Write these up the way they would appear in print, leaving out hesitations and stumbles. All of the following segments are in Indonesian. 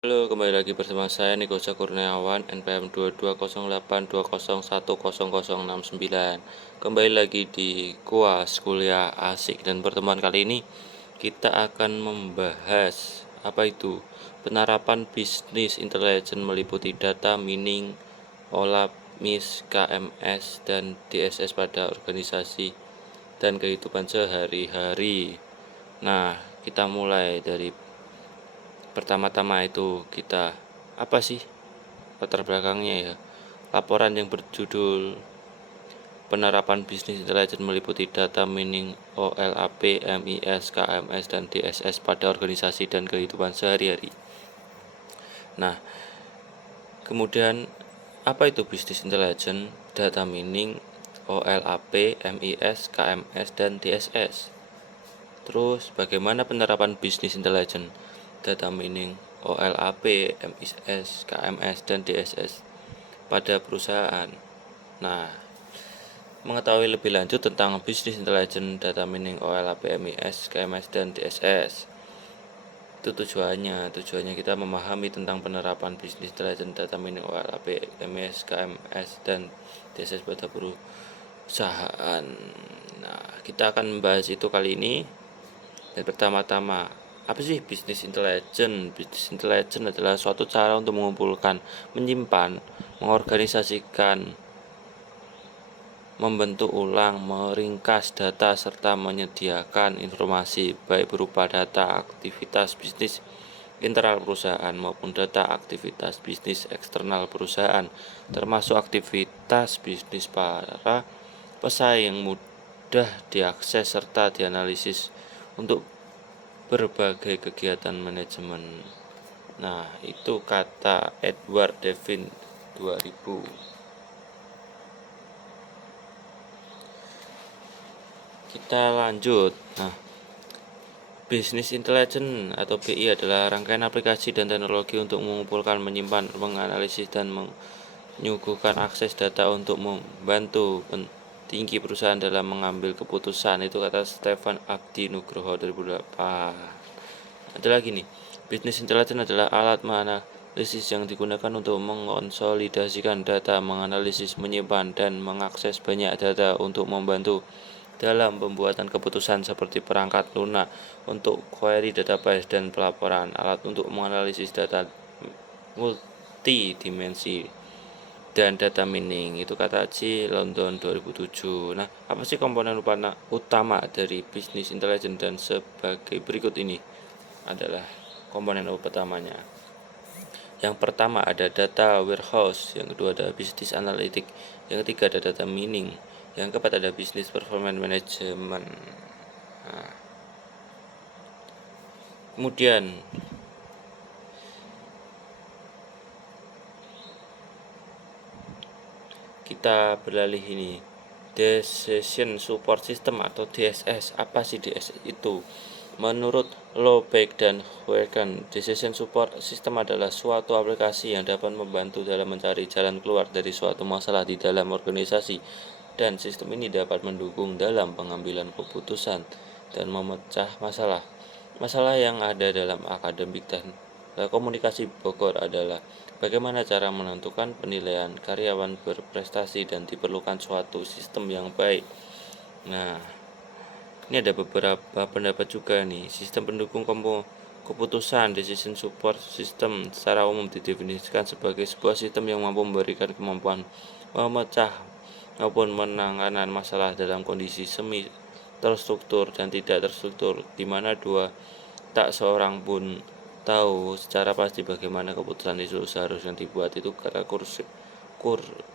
Halo, kembali lagi bersama saya Niko Kurniawan, NPM 22082011100069. Kembali lagi di Kuas Kuliah Asik, dan pertemuan kali ini kita akan membahas apa itu penerapan bisnis intelijen meliputi data mining, OLAP, MIS, KMS, dan DSS pada organisasi dan kehidupan sehari-hari. Nah, kita mulai dari pertama-tama itu kita apa sih latar belakangnya ya. Laporan yang berjudul penerapan bisnis intelijen meliputi data mining, OLAP, MIS, KMS, dan DSS pada organisasi dan kehidupan sehari-hari. Nah, kemudian apa itu bisnis intelijen, data mining, OLAP, MIS, KMS, dan DSS? Terus bagaimana penerapan bisnis intelijen, data mining, OLAP, MIS, KMS, dan DSS pada perusahaan? Nah, mengetahui lebih lanjut tentang bisnis intelijen, data mining, OLAP, MIS, KMS, dan DSS. Itu tujuannya kita memahami tentang penerapan bisnis intelijen, data mining, OLAP, MIS, KMS, dan DSS pada perusahaan. Nah, kita akan membahas itu kali ini. Dan pertama-tama, apa sih bisnis intelijen? Bisnis intelijen adalah suatu cara untuk mengumpulkan, menyimpan, mengorganisasikan, membentuk ulang, meringkas data, serta menyediakan informasi baik berupa data aktivitas bisnis internal perusahaan maupun data aktivitas bisnis eksternal perusahaan, termasuk aktivitas bisnis para pesaing mudah diakses serta dianalisis untuk berbagai kegiatan manajemen. Nah, itu kata Edward Devin 2000. Kita lanjut. Nah, bisnis intelijen atau BI adalah rangkaian aplikasi dan teknologi untuk mengumpulkan, menyimpan, menganalisis, dan menyuguhkan akses data untuk membantu tinggi perusahaan dalam mengambil keputusan. Itu kata Stefan Abdi Nugroho 2008. Ada lagi nih, bisnis intelijen adalah alat menganalisis yang digunakan untuk mengkonsolidasikan data, menganalisis, menyimpan, dan mengakses banyak data untuk membantu dalam pembuatan keputusan seperti perangkat lunak untuk query database dan pelaporan, alat untuk menganalisis data multidimensi, dan data mining. Itu kata C. London 2007. Nah, apa sih komponen utama dari bisnis intelijen? Dan sebagai berikut ini adalah komponen pertamanya. Yang pertama ada data warehouse, yang kedua ada bisnis analitik, yang ketiga ada data mining, yang keempat ada bisnis performance management. Nah, kemudian kita beralih ini, Decision Support System atau DSS. Apa sih DSS itu? Menurut Lobeck dan Huergan, Decision Support System adalah suatu aplikasi yang dapat membantu dalam mencari jalan keluar dari suatu masalah di dalam organisasi, dan sistem ini dapat mendukung dalam pengambilan keputusan dan memecah masalah. Masalah yang ada dalam akademik dan komunikasi Bogor adalah bagaimana cara menentukan penilaian karyawan berprestasi dan diperlukan suatu sistem yang baik. Nah, ini ada beberapa pendapat juga nih. Sistem pendukung keputusan, decision support system, secara umum didefinisikan sebagai sebuah sistem yang mampu memberikan kemampuan memecah maupun menangani masalah dalam kondisi semi terstruktur dan tidak terstruktur, di mana tak seorang pun tahu secara pasti bagaimana keputusan itu seharusnya dibuat. Itu kata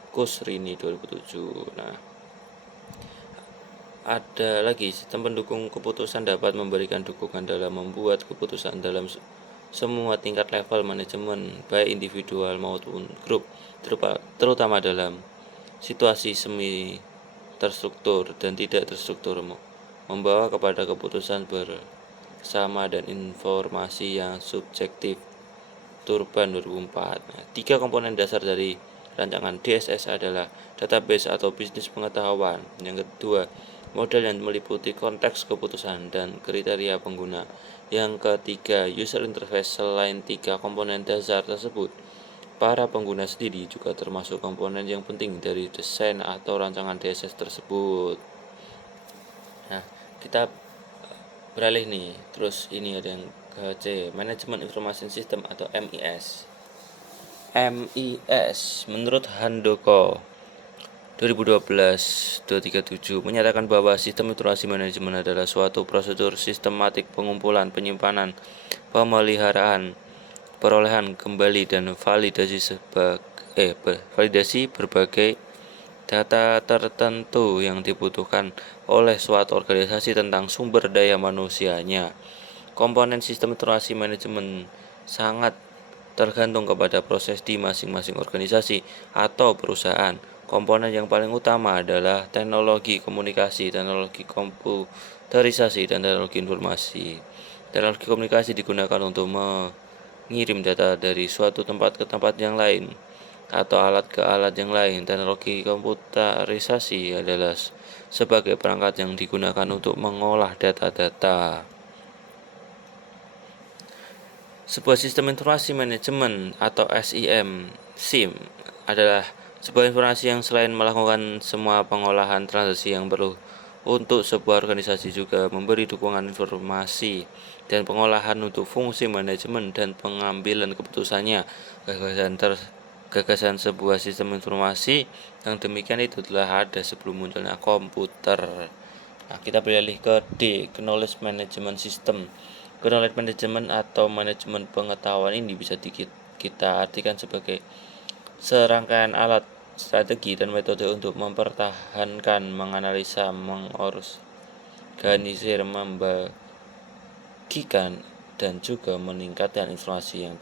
Kusrini 2007. Nah, ada lagi, sistem pendukung keputusan dapat memberikan dukungan dalam membuat keputusan dalam semua tingkat level manajemen, baik individual maupun grup, terutama dalam situasi semi terstruktur dan tidak terstruktur, membawa kepada keputusan bersama dan informasi yang subjektif. Turban 2004. Nah, 3 komponen dasar dari rancangan DSS adalah database atau bisnis pengetahuan. Yang kedua, model yang meliputi konteks keputusan dan kriteria pengguna. Yang ketiga, user interface. Selain tiga komponen dasar tersebut, para pengguna sendiri juga termasuk komponen yang penting dari desain atau rancangan DSS tersebut. Nah, kita beralih nih. Terus ini ada yang ke C, Manajemen Information System atau MIS. MIS menurut Handoko 2012-237 menyatakan bahwa sistem informasi manajemen adalah suatu prosedur sistematik pengumpulan, penyimpanan, pemeliharaan, perolehan kembali dan validasi berbagai data tertentu yang dibutuhkan oleh suatu organisasi tentang sumber daya manusianya. Komponen sistem informasi manajemen sangat tergantung kepada proses di masing-masing organisasi atau perusahaan. Komponen yang paling utama adalah teknologi komunikasi, teknologi komputerisasi, dan teknologi informasi. Teknologi komunikasi digunakan untuk mengirim data dari suatu tempat ke tempat yang lain atau alat ke alat yang lain. Teknologi komputerisasi adalah sebagai perangkat yang digunakan untuk mengolah data-data. Sebuah sistem informasi manajemen atau SIM adalah sebuah informasi yang selain melakukan semua pengolahan transaksi yang perlu untuk sebuah organisasi juga memberi dukungan informasi dan pengolahan untuk fungsi manajemen dan pengambilan keputusannya. Gagasan sebuah sistem informasi yang demikian itu telah ada sebelum munculnya komputer. Nah, kita beralih ke D, Knowledge Management System. Knowledge Management atau manajemen pengetahuan ini bisa kita artikan sebagai serangkaian alat, strategi, dan metode untuk mempertahankan, menganalisa, mengorganisir, membagikan, dan juga meningkatkan informasi yang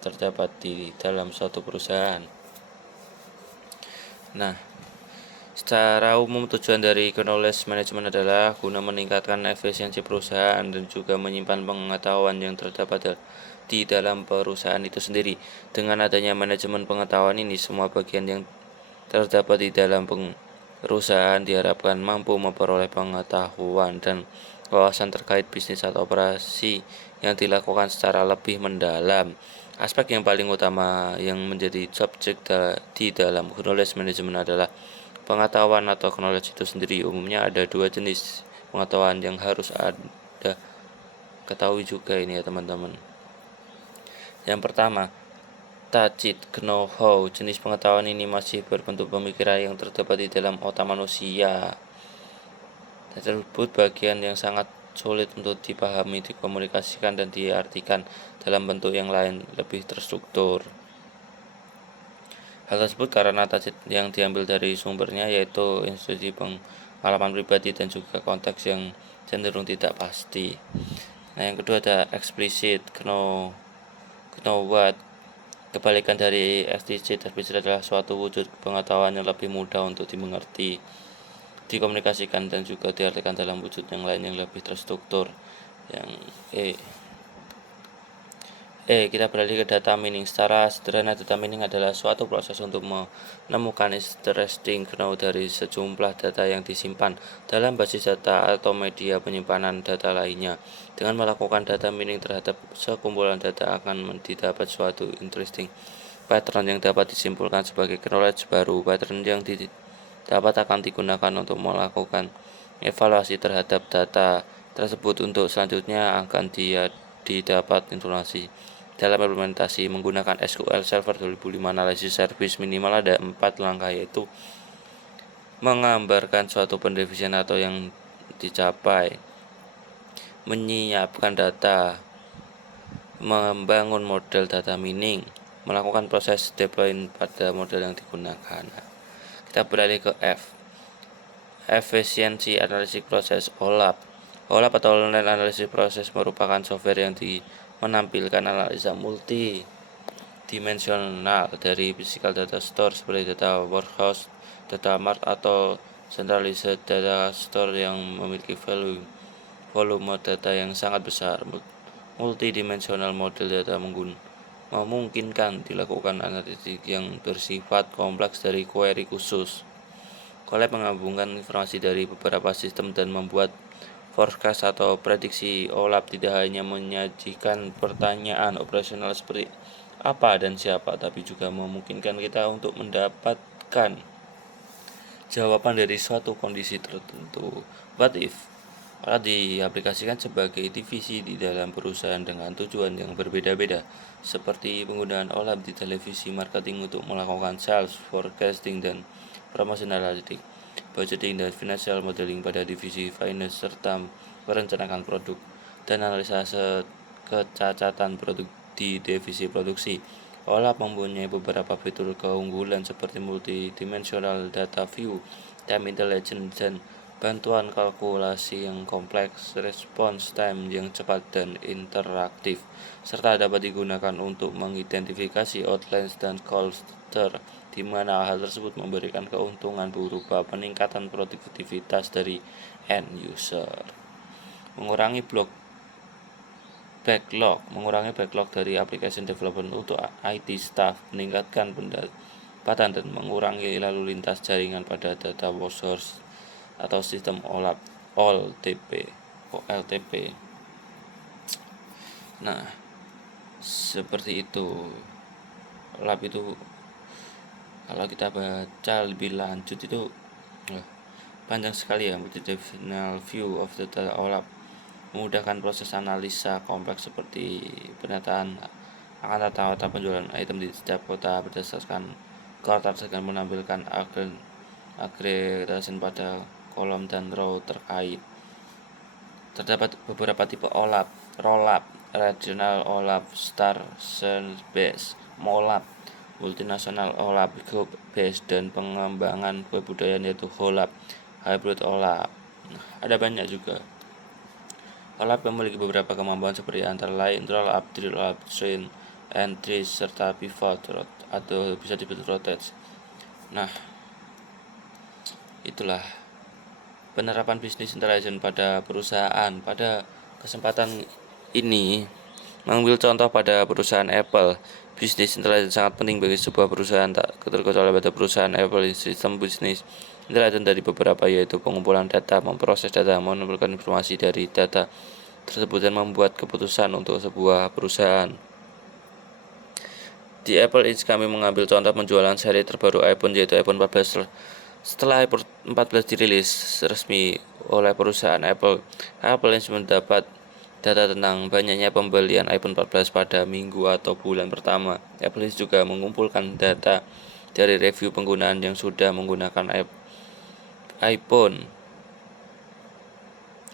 terdapat di dalam suatu perusahaan. Nah, secara umum tujuan dari knowledge management adalah guna meningkatkan efisiensi perusahaan dan juga menyimpan pengetahuan yang terdapat di dalam perusahaan itu sendiri. Dengan adanya manajemen pengetahuan ini, semua bagian yang terdapat di dalam perusahaan diharapkan mampu memperoleh pengetahuan dan wawasan terkait bisnis atau operasi yang dilakukan secara lebih mendalam. Aspek yang paling utama yang menjadi subjek di dalam knowledge management adalah pengetahuan atau knowledge itu sendiri. Umumnya ada dua jenis pengetahuan yang harus Anda ketahui juga ini ya teman-teman. Yang pertama, tacit know-how. Jenis pengetahuan ini masih berbentuk pemikiran yang terdapat di dalam otak manusia. Tersebut bagian yang sangat sulit untuk dipahami, dikomunikasikan, dan diartikan dalam bentuk yang lain lebih terstruktur. Hal tersebut karena tacit yang diambil dari sumbernya yaitu institusi pengalaman pribadi dan juga konteks yang cenderung tidak pasti. Nah, yang kedua ada explicit know what. Kebalikan dari explicit adalah suatu wujud pengetahuan yang lebih mudah untuk dimengerti, dikomunikasikan, dan juga diartikan dalam wujud yang lain yang lebih terstruktur. Yang kita beralih ke data mining. Secara sederhana, data mining adalah suatu proses untuk menemukan interesting know dari sejumlah data yang disimpan dalam basis data atau media penyimpanan data lainnya. Dengan melakukan data mining terhadap sekumpulan data akan didapat suatu interesting pattern yang dapat disimpulkan sebagai knowledge baru. Pattern yang dapat akan digunakan untuk melakukan evaluasi terhadap data tersebut. Untuk selanjutnya akan didapat informasi dalam implementasi menggunakan SQL Server 2005. Analisis service minimal ada 4 langkah, yaitu menggambarkan suatu pendefinisian atau yang dicapai, menyiapkan data, membangun model data mining, melakukan proses deploy pada model yang digunakan. Kita beralih ke F, efisiensi analisis proses. OLAP atau online analisis proses merupakan software yang menampilkan analisa multidimensional dari physical data store seperti data warehouse, data mart, atau centralized data store yang memiliki volume data yang sangat besar. Multidimensional model data memungkinkan dilakukan analitik yang bersifat kompleks dari query khusus. Collab menggabungkan informasi dari beberapa sistem dan membuat forecast atau prediksi OLAP tidak hanya menyajikan pertanyaan operasional seperti apa dan siapa, tapi juga memungkinkan kita untuk mendapatkan jawaban dari suatu kondisi tertentu. What if? OLAP diaplikasikan sebagai divisi di dalam perusahaan dengan tujuan yang berbeda-beda, seperti penggunaan OLAP di televisi marketing untuk melakukan sales, forecasting, dan promotional analytics, budgeting dan financial modeling pada divisi finance, serta merencanakan produk dan analisa kecacatan produk di divisi produksi. OLAP mempunyai beberapa fitur keunggulan seperti multidimensional data view, time intelligence, dan bantuan kalkulasi yang kompleks, response time yang cepat dan interaktif, serta dapat digunakan untuk mengidentifikasi outlines dan cluster, di mana hal tersebut memberikan keuntungan berupa peningkatan produktivitas dari end user. Mengurangi backlog dari application development untuk IT staff, meningkatkan pendapatan dan mengurangi lalu lintas jaringan pada data source atau sistem OLTP. Nah, seperti itu. OLAP itu kalau kita baca lebih lanjut itu panjang sekali ya. Multidimensional view of data OLAP memudahkan proses analisa kompleks seperti penataan akan tata penjualan item di setiap kota berdasarkan kuartal dengan menampilkan agregasi pada kolom dan row terkait. Terdapat beberapa tipe OLAP: roll-up, regional OLAP, star base, MOLAP, multinasional OLAP, group base, dan pengembangan kebudayaan yaitu HOLAP, hybrid OLAP. Ada banyak juga. OLAP memiliki beberapa kemampuan seperti antara lain roll-up, drill-up, train, and trace, serta pivot atau bisa disebut rotate. Nah, itulah penerapan bisnis intelligence pada perusahaan. Pada kesempatan ini mengambil contoh pada perusahaan Apple. Bisnis intelligence sangat penting bagi sebuah perusahaan, tak terkecuali pada perusahaan Apple. Sistem bisnis intelligence dari beberapa yaitu pengumpulan data, memproses data, mengumpulkan informasi dari data tersebut dan membuat keputusan untuk sebuah perusahaan. Di Apple Inc. kami mengambil contoh penjualan seri terbaru iPhone yaitu iPhone 14. Setelah iPhone 14 dirilis resmi oleh perusahaan Apple Inc. mendapat data tentang banyaknya pembelian iPhone 14 pada minggu atau bulan pertama. Apple Inc. juga mengumpulkan data dari review penggunaan yang sudah menggunakan iPhone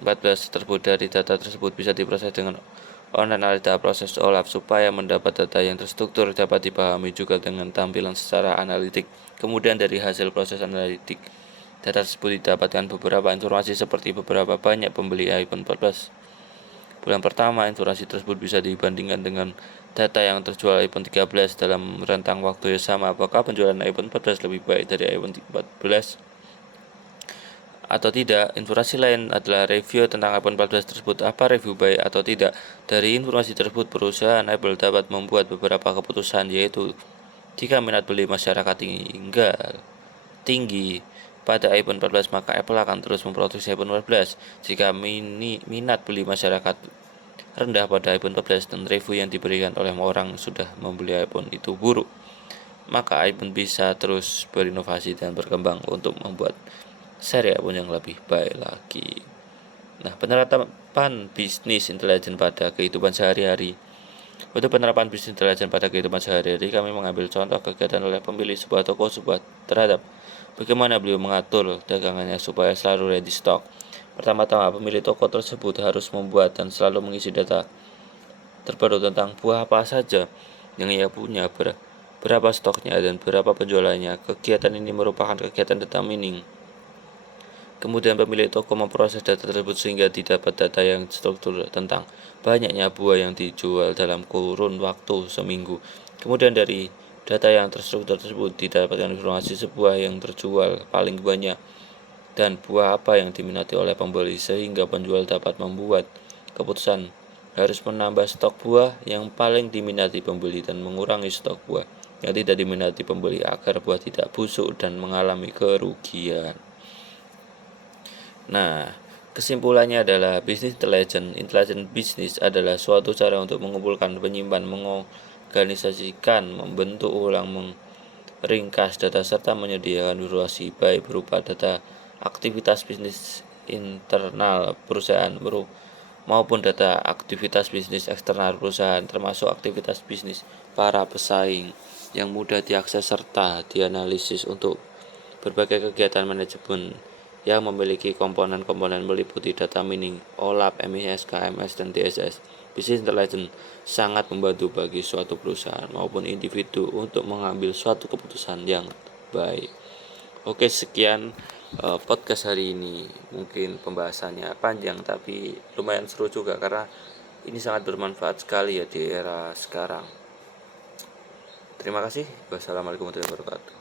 14 tersebut. Dari data tersebut bisa diproses dengan online analytics proses OLAP supaya mendapat data yang terstruktur, dapat dipahami juga dengan tampilan secara analitik. Kemudian dari hasil proses analitik data tersebut didapatkan beberapa informasi seperti beberapa banyak pembeli iPhone 14 bulan pertama. Informasi tersebut bisa dibandingkan dengan data yang terjual iPhone 13 dalam rentang waktu yang sama. Apakah penjualan iPhone 14 lebih baik dari iPhone 14 atau tidak? Informasi lain adalah review tentang iPhone 14 tersebut. Apa review baik atau tidak? Dari informasi tersebut, perusahaan Apple dapat membuat beberapa keputusan, yaitu jika minat beli masyarakat tinggi pada iPhone 14, maka Apple akan terus memproduksi iPhone 14. Jika minat beli masyarakat rendah pada iPhone 14 dan review yang diberikan oleh orang sudah membeli iPhone itu buruk, maka iPhone bisa terus berinovasi dan berkembang untuk membuat seri iPhone yang lebih baik lagi. Nah, penerapan bisnis intelligence pada kehidupan sehari-hari. Untuk penerapan bisnis intelligence pada kehidupan sehari-hari, kami mengambil contoh kegiatan oleh pemilik sebuah toko terhadap bagaimana beliau mengatur dagangannya supaya selalu ready stock. Pertama-tama, pemilik toko tersebut harus membuat dan selalu mengisi data terbaru tentang buah apa saja yang ia punya, berapa stoknya, dan berapa penjualannya. Kegiatan ini merupakan kegiatan data mining. Kemudian pemilik toko memproses data tersebut sehingga didapat data yang struktur tentang banyaknya buah yang dijual dalam kurun waktu seminggu. Kemudian dari data yang terstruktur tersebut didapatkan informasi sebuah yang terjual paling banyak dan buah apa yang diminati oleh pembeli, sehingga penjual dapat membuat keputusan harus menambah stok buah yang paling diminati pembeli dan mengurangi stok buah yang tidak diminati pembeli agar buah tidak busuk dan mengalami kerugian. Nah, kesimpulannya adalah bisnis intelijen bisnis adalah suatu cara untuk mengumpulkan, menyimpan, mengorganisasikan, membentuk ulang, ringkas data serta menyediakan informasi baik berupa data aktivitas bisnis internal perusahaan maupun data aktivitas bisnis eksternal perusahaan, termasuk aktivitas bisnis para pesaing yang mudah diakses serta dianalisis untuk berbagai kegiatan manajemen yang memiliki komponen-komponen meliputi data mining, OLAP, MIS, KMS, dan DSS. Bisnis intelligence sangat membantu bagi suatu perusahaan maupun individu untuk mengambil suatu keputusan yang baik. Oke, sekian podcast hari ini. Mungkin pembahasannya panjang tapi lumayan seru juga karena ini sangat bermanfaat sekali ya di era sekarang. Terima kasih. Wassalamualaikum warahmatullahi wabarakatuh.